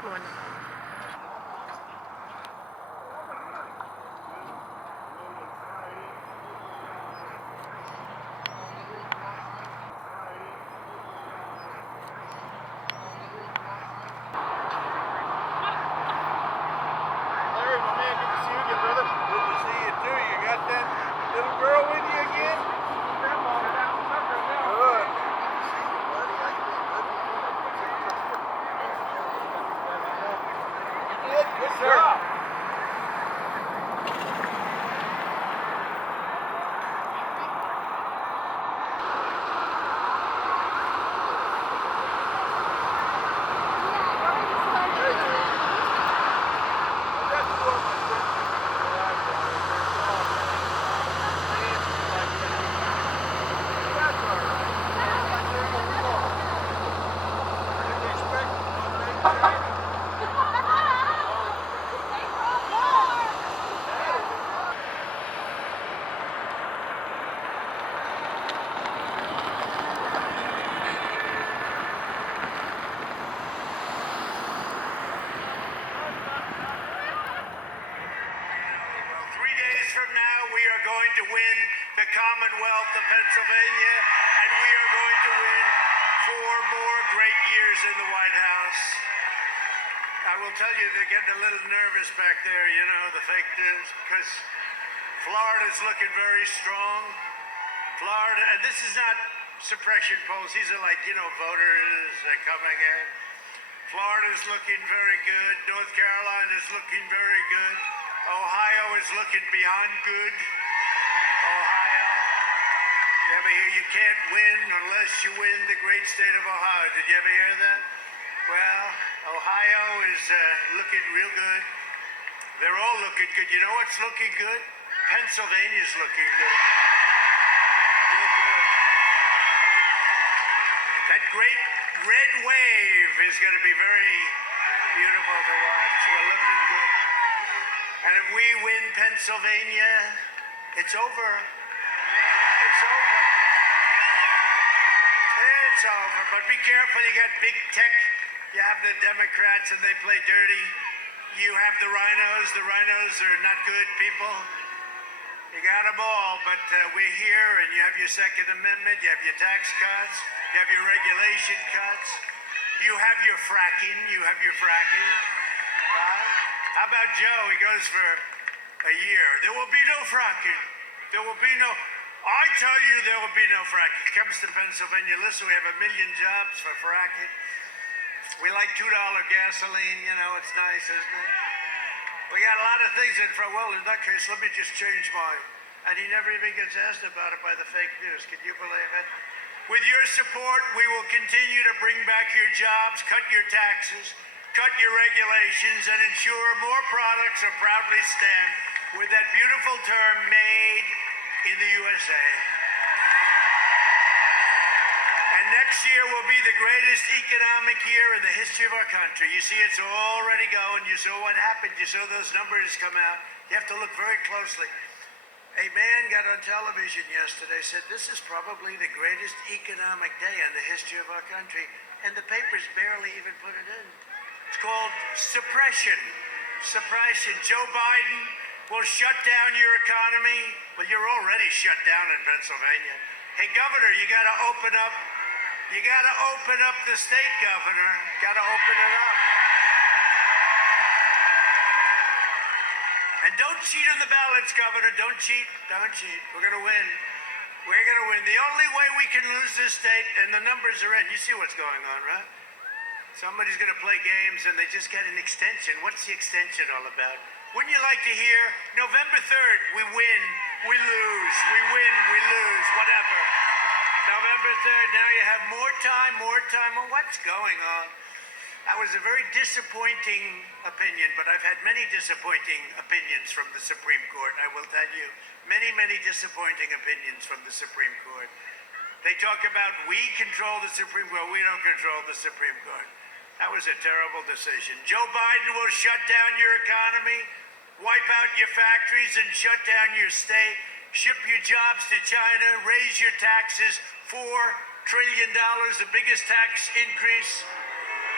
Come on. Larry, my man, good to see you again, brother. Good to see you too. You got that little girl with you again? Grandma is out in supper now. Good. Good, good job. From now, we are going to win the Commonwealth of Pennsylvania, and we are going to win 4 more great years in the White House. I will tell you, they're getting a little nervous back there, you know, the fake news, because Florida's looking very strong. Florida, and this is not suppression polls. These are like, you know, voters coming in. Florida's looking very good. North Carolina's looking very good. Ohio is looking beyond good. Ohio. You ever hear you can't win unless you win the great state of Ohio? Did you ever hear that? Well, Ohio is looking real good. They're all looking good. You know what's looking good? Pennsylvania's looking good. Real good. That great red wave is going to be very beautiful to watch. We're looking good. And if we win Pennsylvania, it's over. It's over. It's over. But be careful, you got big tech. You have the Democrats and they play dirty. You have the rhinos. The rhinos are not good people. You got them all, but we're here and you have your Second Amendment, you have your tax cuts, you have your regulation cuts, you have your fracking, How about Joe? He goes for a year. There will be no fracking. There will be no, I tell you there will be no fracking. Comes to Pennsylvania, listen, we have 1 million jobs for fracking. We like $2 gasoline, you know, it's nice, isn't it? We got a lot of things in front. Well, in that case, let me just change mine. And he never even gets asked about it by the fake news. Can you believe it? With your support, we will continue to bring back your jobs, cut your taxes, cut your regulations, and ensure more products are proudly stamped with that beautiful term, made in the USA. And next year will be the greatest economic year in the history of our country. You see, it's already going. You saw what happened. You saw those numbers come out. You have to look very closely. A man got on television yesterday, said this is probably the greatest economic day in the history of our country, and the papers barely even put it in. It's called suppression. Suppression. Joe Biden will shut down your economy. Well, you're already shut down in Pennsylvania. Hey, Governor, you got to open up. You got to open up the state, Governor. Got to open it up. And don't cheat on the ballots, Governor. Don't cheat. Don't cheat. We're going to win. We're going to win. The only way we can lose this state, and the numbers are in. You see what's going on, right? Somebody's going to play games, and they just get an extension. What's the extension all about? Wouldn't you like to hear November 3rd, we win, we lose, we win, we lose, whatever. November 3rd, now you have more time. Well, what's going on? That was a very disappointing opinion, but I've had many disappointing opinions from the Supreme Court, I will tell you. Many, many disappointing opinions from the Supreme Court. They talk about we control the Supreme Court. We don't control the Supreme Court. That was a terrible decision. Joe Biden will shut down your economy, wipe out your factories and shut down your state, ship your jobs to China, raise your taxes $4 trillion, the biggest tax increase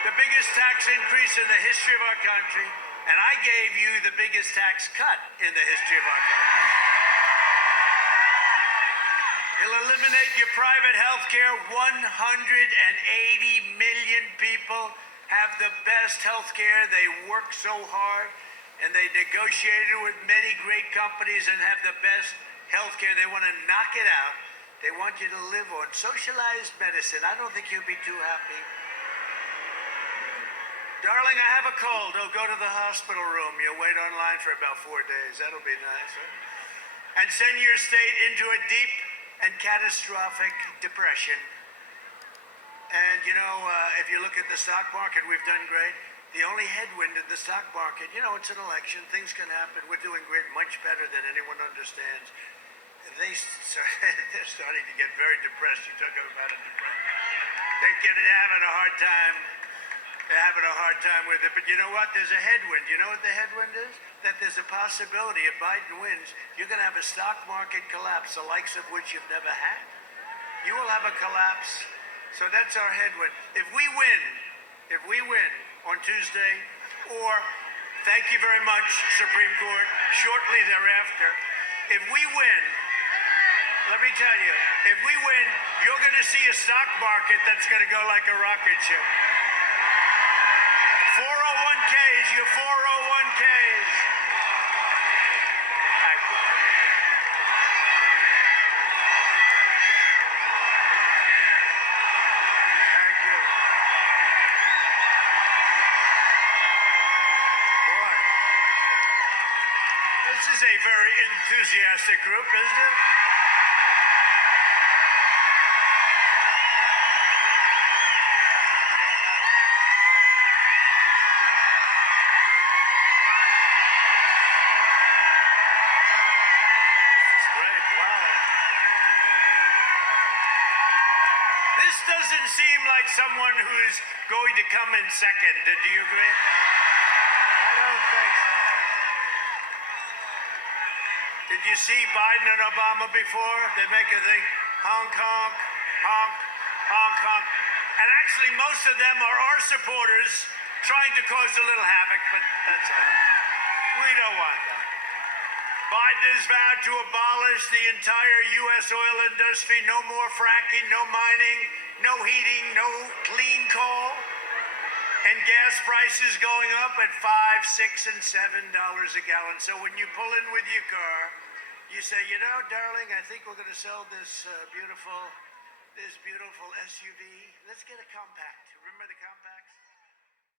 the biggest tax increase in the history of our country, and I gave you the biggest tax cut in the history of our country. He'll eliminate your private health care. 180 million people have the best health care. They work so hard, and they negotiated with many great companies and have the best health care. They want to knock it out. They want you to live on socialized medicine. I don't think you'll be too happy. Darling, I have a cold. Oh, go to the hospital room. You'll wait online for about 4 days. That'll be nice, right? And send your state into a deep and catastrophic depression. And you know, if you look at the stock market, we've done great. The only headwind in the stock market, you know, it's an election. Things can happen. We're doing great, much better than anyone understands. They're starting to get very depressed. You talk about a depression. They're having a hard time. They're having a hard time with it. But you know what? There's a headwind. You know what the headwind is? That there's a possibility if Biden wins, you're going to have a stock market collapse, the likes of which you've never had. You will have a collapse. So that's our headwind. If we win on Tuesday, or thank you very much, Supreme Court, shortly thereafter, if we win, let me tell you, if we win, you're going to see a stock market that's going to go like a rocket ship. 401ks, your 401ks. Thank you. Thank you. Boy, this is a very enthusiastic group, isn't it? This doesn't seem like someone who's going to come in second. Do you agree? I don't think so. Did you see Biden and Obama before? They make a thing, honk, honk, honk, honk, honk. And actually, most of them are our supporters trying to cause a little havoc, but that's all right. We don't want that. Biden has vowed to abolish the entire U.S. oil industry. No more fracking, no mining, no heating, no clean coal. And gas prices going up at $5, $6, and $7 a gallon. So when you pull in with your car, you say, you know, darling, I think we're going to sell this beautiful SUV. Let's get a compact. Remember the compact?